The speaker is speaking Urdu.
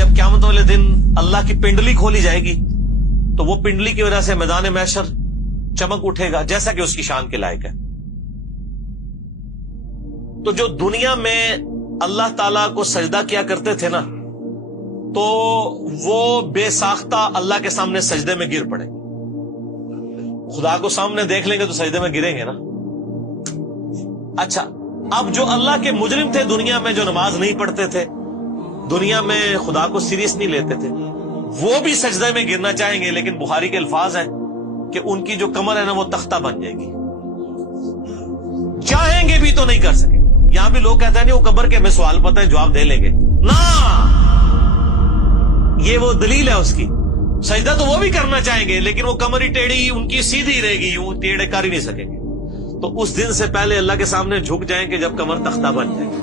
جب قیامت والے دن اللہ کی پنڈلی کھولی جائے گی تو وہ پنڈلی کی وجہ سے میدان محشر چمک اٹھے گا جیسا کہ اس کی شان کے لائق ہے۔ تو جو دنیا میں اللہ تعالیٰ کو سجدہ کیا کرتے تھے نا، تو وہ بے ساختہ اللہ کے سامنے سجدے میں گر پڑے۔ خدا کو سامنے دیکھ لیں گے تو سجدے میں گریں گے نا۔ اچھا، اب جو اللہ کے مجرم تھے دنیا میں، جو نماز نہیں پڑھتے تھے، دنیا میں خدا کو سیریس نہیں لیتے تھے، وہ بھی سجدے میں گرنا چاہیں گے، لیکن بخاری کے الفاظ ہیں کہ ان کی جو کمر ہے نا وہ تختہ بن جائے گی، چاہیں گے بھی تو نہیں کر سکیں۔ یہاں بھی لوگ کہتے ہیں نہیں وہ قبر کے ہمیں سوال پتہ ہے جواب دے لیں گے، نا، یہ وہ دلیل ہے اس کی۔ سجدہ تو وہ بھی کرنا چاہیں گے لیکن وہ کمر ہی ٹیڑھی ان کی سیدھی رہے گی، یوں ٹیڑھے کر ہی نہیں سکیں گے۔ تو اس دن سے پہلے اللہ کے سامنے جھک جائیں کہ جب کمر تختہ بن جائے۔